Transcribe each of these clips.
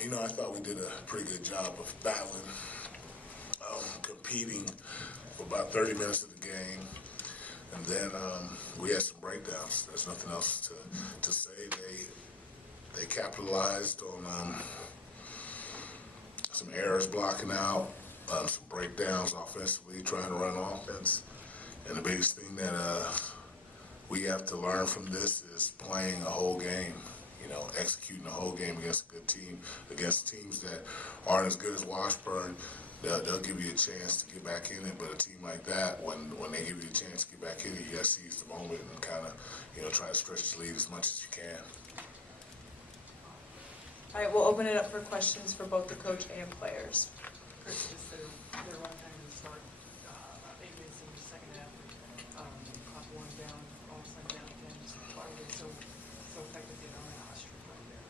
I thought we did a pretty good job of battling, competing for about 30 minutes of the game. And then we had some breakdowns. There's nothing else to say. They capitalized on some errors blocking out, some breakdowns offensively, trying to run offense. And the biggest thing that we have to learn from this is playing a whole game. Executing a whole game against a good team, against teams that aren't as good as Washburn. They'll give you a chance to get back in it, but a team like that, when they give you a chance to get back in it, you got to seize the moment and kind of, try to stretch the lead as much as you can. All right, we'll open it up for questions for both the coach and players. Chris, just their run time to start 8 minutes in the second half, clock one down, all of a sudden down again. Why were they so effective in on the hot streak right there?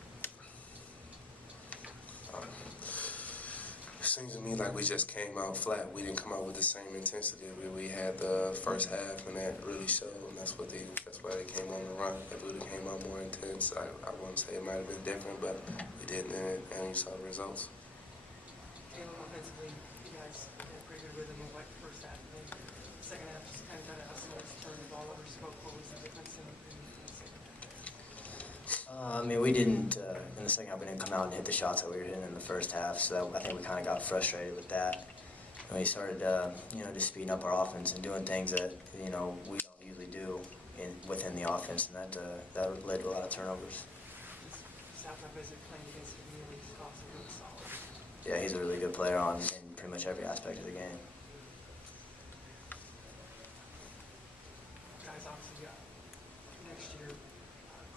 It seems to me like we just came out flat. We didn't come out with the same intensity we had the first half, and that really showed. And that's why they came on the run. If we would have came out more intense, I wouldn't say it might have been different, but we didn't, and you saw the results. Offensively, you guys had a pretty good rhythm of like the first half, and then the second half just kind of got us turn the ball over. Spoke what was the difference in the second half? We didn't, in the second half, we didn't come out and hit the shots that we were hitting in the first half, so I think we kind of got frustrated with that. And we started, just speeding up our offense and doing things that, we don't usually do within the offense, and that led to a lot of turnovers. South Africa playing against the really solid. Yeah, he's a really good player in pretty much every aspect of the game. Guys, obviously, next year,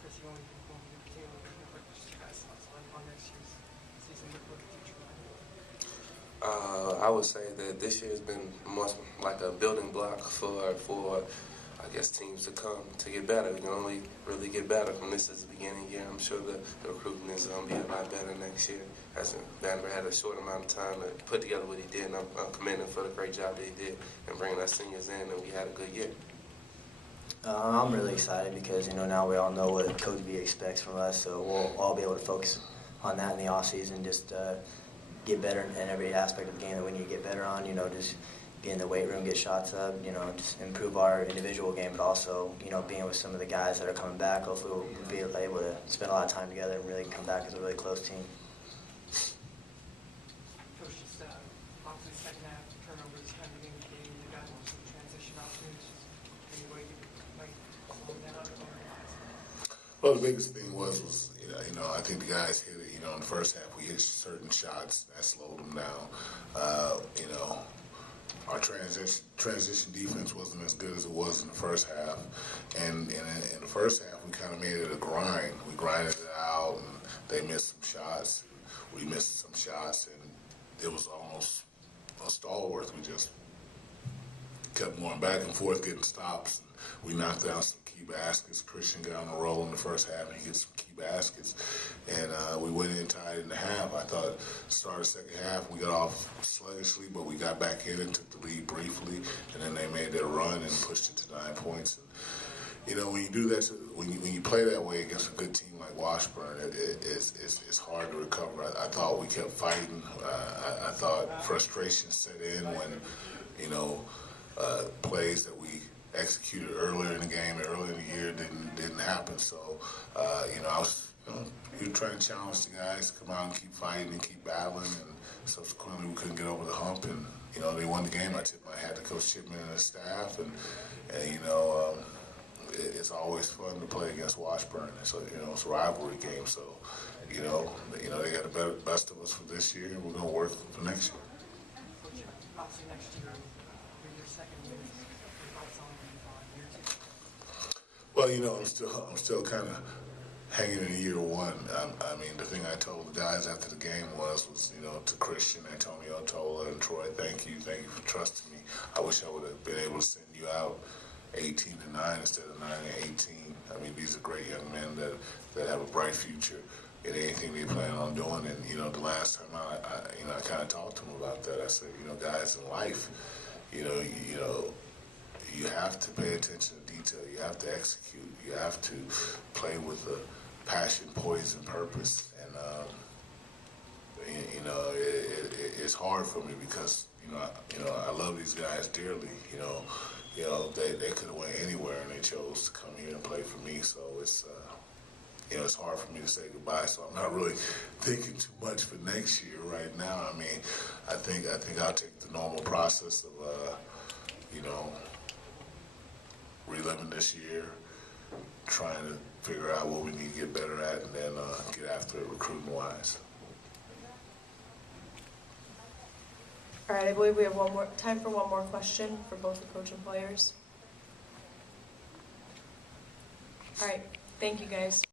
Chris, you only going to be Taylor, but just you guys thoughts on next year's season, what the future might hold? I would say that this year has been much like a building block for I guess, teams to come to get better. You can only really get better from this as the beginning year. I'm sure the recruitment is going to be a lot better next year. Vanderbilt had a short amount of time to put together what he did, and I'm commending him for the great job that he did in bringing our seniors in, and we had a good year. I'm really excited because, now we all know what Coach B expects from us, so we'll all be able to focus on that in the offseason, just get better in every aspect of the game that we need to get better on, just be in the weight room, get shots up, just improve our individual game, but also, being with some of the guys that are coming back, hopefully we'll be able to spend a lot of time together and really come back as a really close team. Coach, just obviously second half turnovers kind of indicating you guys want some transition opportunities. Just any way you might slow that up or Well, the biggest thing was I think the guys hit it. In the first half we hit certain shots that slowed them down. Our transition defense wasn't as good as it was in the first half, and in the first half we kind of made it a grind. We grinded it out, and they missed some shots. We missed some shots, and it was almost a stalwart. We just kept going back and forth, getting stops. And we knocked down some key baskets. Christian got on a roll in the first half, and he hit some key baskets. And we went in tied in the half. I thought started second half, we got off sluggishly, but we got back in and took the lead briefly, and then they made their run and pushed it to 9 points. And, when you do that, when you play that way against a good team like Washburn, it's hard to recover. I thought we kept fighting. I thought frustration set in when, plays that we executed earlier in the game, earlier in the year didn't happen. So, I was trying to challenge the guys to come out and keep fighting and keep battling, and subsequently we couldn't get over the hump, and they won the game. I tipped my hat to Coach Chipman and his staff, and it's always fun to play against Washburn. So it's a rivalry game. So they got the best of us for this year, and we're gonna work for next year. obviously next year, your second year, your thoughts on year two? Well, I'm still kind of hanging in year one. The thing I told the guys after the game was to Christian, Antonio, Tola, and Troy, thank you for trusting me. I wish I would have been able to send you out 18-9 instead of 9-18. These are great young men that have a bright future in anything they plan on doing. And the last time I kind of talked to them about that. I said, guys, in life, you have to pay attention to detail. You have to execute. You have to play with a passion, poise, and purpose. And it's hard for me because I love these guys dearly. They could have went anywhere and they chose to come here and play for me. So it's it's hard for me to say goodbye. So I'm not really thinking too much for next year right now. I mean, I think I'll take the normal process of reliving this year, trying to figure out what we need to get better at, and then get after it recruiting-wise. All right, I believe we have time for one more question for both the coach and players. All right, thank you guys.